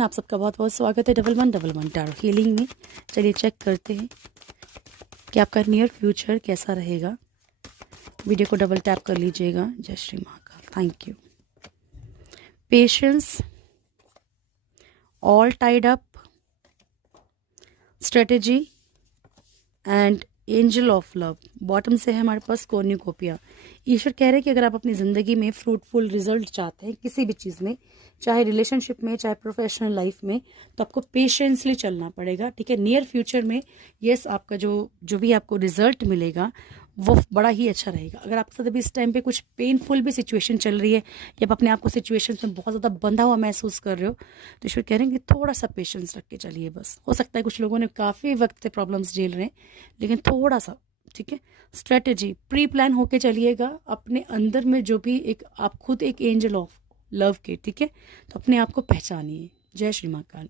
आप सबका बहुत बहुत स्वागत है डबल वन टैरो हीलिंग में। चलिए चेक करते हैं कि आपका नियर फ्यूचर कैसा रहेगा। वीडियो को डबल टैप कर लीजिएगा। जय Shri Mahakal. Thank you. Patience, all tied up, strategy and angel of love. Bottom से है हमारे पास कॉर्न्यूकोपिया। ईश्वर कह रहे हैं कि अगर आप अपनी ज़िंदगी में फ्रूटफुल रिजल्ट चाहते हैं किसी भी चीज़ में, चाहे रिलेशनशिप में चाहे प्रोफेशनल लाइफ में, तो आपको पेशेंसली चलना पड़ेगा। ठीक है, नियर फ्यूचर में यस आपका जो भी आपको रिजल्ट मिलेगा वो बड़ा ही अच्छा रहेगा। अगर आपके साथ अभी इस टाइम पे कुछ पेनफुल भी सिचुएशन चल रही है या आप अपने आप को सिचुएशन में बहुत ज़्यादा बंधा हुआ महसूस कर रहे हो, तो ईश्वर कह रहे हैं कि थोड़ा सा पेशेंस रख के चलिए। बस हो सकता है कुछ लोगों ने काफ़ी वक्त से प्रॉब्लम्स झेल रहे हैं, लेकिन थोड़ा सा ठीक है, स्ट्रेटेजी प्री प्लान होके चलिएगा। अपने अंदर में जो भी एक आप खुद एक एंजल ऑफ लव के, ठीक है, तो अपने आप को पहचानिए। जय श्री महाकाल।